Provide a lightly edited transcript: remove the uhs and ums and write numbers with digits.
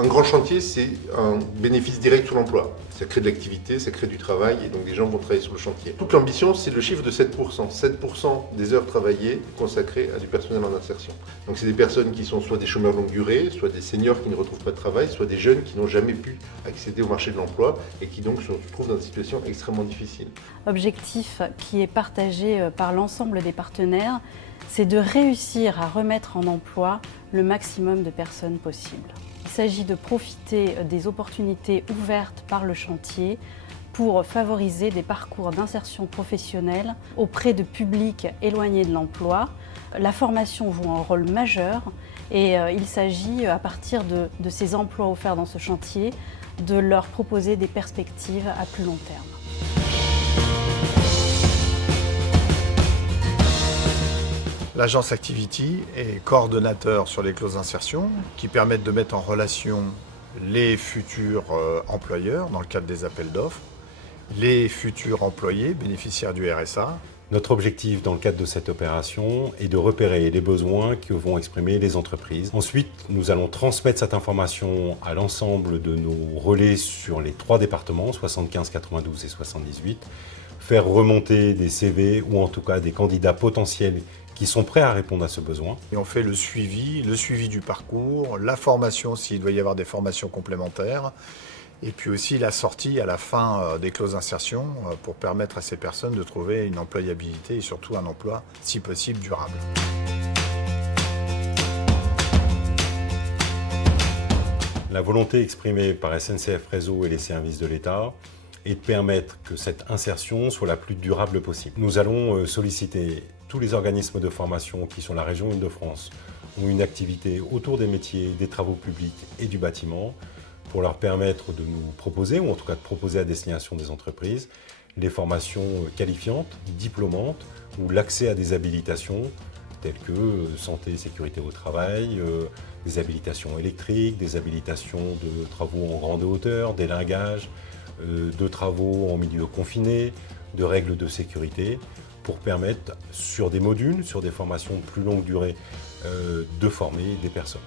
Un grand chantier, c'est un bénéfice direct sur l'emploi. Ça crée de l'activité, ça crée du travail et donc des gens vont travailler sur le chantier. Toute l'ambition, c'est le chiffre de 7%. 7% des heures travaillées consacrées à du personnel en insertion. Donc c'est des personnes qui sont soit des chômeurs longue durée, soit des seniors qui ne retrouvent pas de travail, soit des jeunes qui n'ont jamais pu accéder au marché de l'emploi et qui donc se trouvent dans une situation extrêmement difficile. Objectif qui est partagé par l'ensemble des partenaires, c'est de réussir à remettre en emploi le maximum de personnes possible. Il s'agit de profiter des opportunités ouvertes par le chantier pour favoriser des parcours d'insertion professionnelle auprès de publics éloignés de l'emploi. La formation joue un rôle majeur et il s'agit, à partir de ces emplois offerts dans ce chantier, de leur proposer des perspectives à plus long terme. L'agence Activity est coordonnateur sur les clauses d'insertion qui permettent de mettre en relation les futurs employeurs dans le cadre des appels d'offres, les futurs employés bénéficiaires du RSA. Notre objectif dans le cadre de cette opération est de repérer les besoins que vont exprimer les entreprises. Ensuite, nous allons transmettre cette information à l'ensemble de nos relais sur les 3 départements, 75, 92 et 78, faire remonter des CV ou en tout cas des candidats potentiels qui sont prêts à répondre à ce besoin. Et on fait le suivi du parcours, la formation s'il doit y avoir des formations complémentaires, et puis aussi la sortie à la fin des clauses d'insertion pour permettre à ces personnes de trouver une employabilité et surtout un emploi, si possible, durable. La volonté exprimée par SNCF Réseau et les services de l'État est de permettre que cette insertion soit la plus durable possible. Nous allons solliciter tous les organismes de formation qui, sur la région Île-de-France, ont une activité autour des métiers, des travaux publics et du bâtiment pour leur permettre de nous proposer, ou en tout cas de proposer à destination des entreprises, les formations qualifiantes, diplômantes ou l'accès à des habilitations telles que santé et sécurité au travail, des habilitations électriques, des habilitations de travaux en grande hauteur, d'élinguage, de travaux en milieu confiné, de règles de sécurité, pour permettre, sur des modules, sur des formations de plus longue durée, de former des personnes.